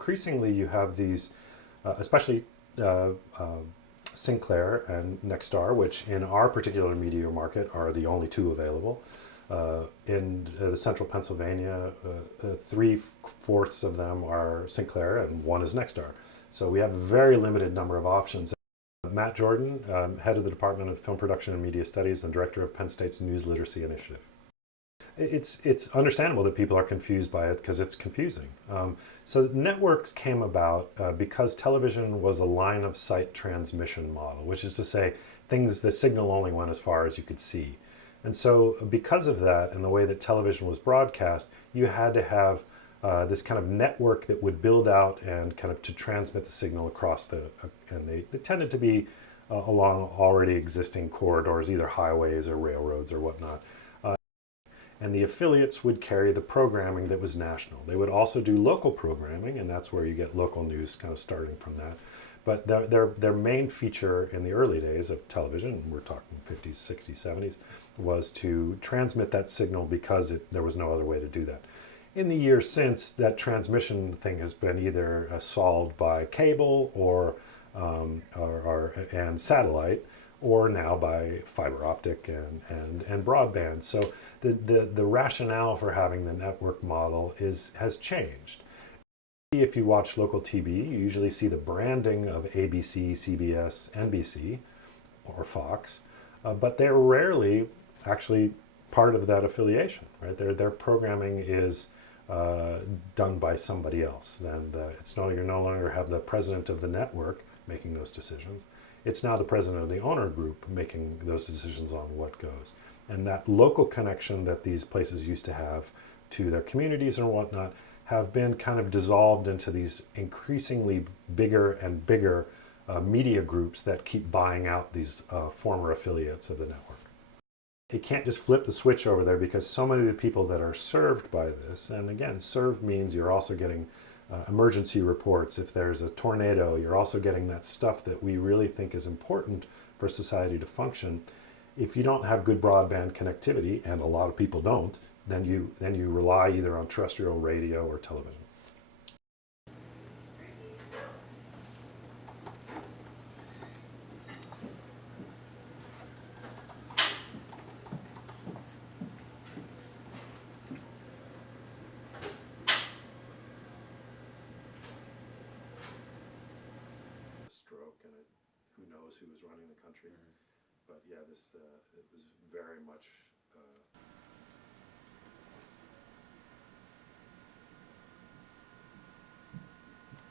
increasingly you have these, especially Sinclair and Nexstar, which in our particular media market are the only two available. In the central Pennsylvania, 3/4 of them are Sinclair and one is Nexstar. So we have a very limited number of options. Matt Jordan, head of the Department of Film Production and Media Studies and director of Penn State's News Literacy Initiative. It's understandable that people are confused by it because it's confusing. So networks came about because television was a line of sight transmission model, which is to say the signal only went as far as you could see. And so because of that and the way that television was broadcast, you had to have this kind of network that would build out and kind of to transmit the signal across and they tended to be along already existing corridors, either highways or railroads or whatnot. And the affiliates would carry the programming that was national. They would also do local programming, and that's where you get local news kind of starting from that. But their main feature in the early days of television, we're talking 50s, 60s, 70s, was to transmit that signal because there was no other way to do that. In the years since, that transmission thing has been either solved by cable and satellite, or now by fiber optic and broadband. So the rationale for having the network model has changed. If you watch local TV, you usually see the branding of ABC, CBS, NBC, or Fox, but they're rarely actually part of that affiliation, right? Their programming is done by somebody else. And you no longer have the president of the network making those decisions. It's now the president of the owner group making those decisions on what goes. And that local connection that these places used to have to their communities and whatnot have been kind of dissolved into these increasingly bigger and bigger media groups that keep buying out these former affiliates of the network. You can't just flip the switch over there because so many of the people that are served by this, and again, served means you're also getting emergency reports. If there's a tornado, you're also getting that stuff that we really think is important for society to function. If you don't have good broadband connectivity, and a lot of people don't, then you rely either on terrestrial radio or television. Stroke and who knows who was running the country. But yeah, it was very much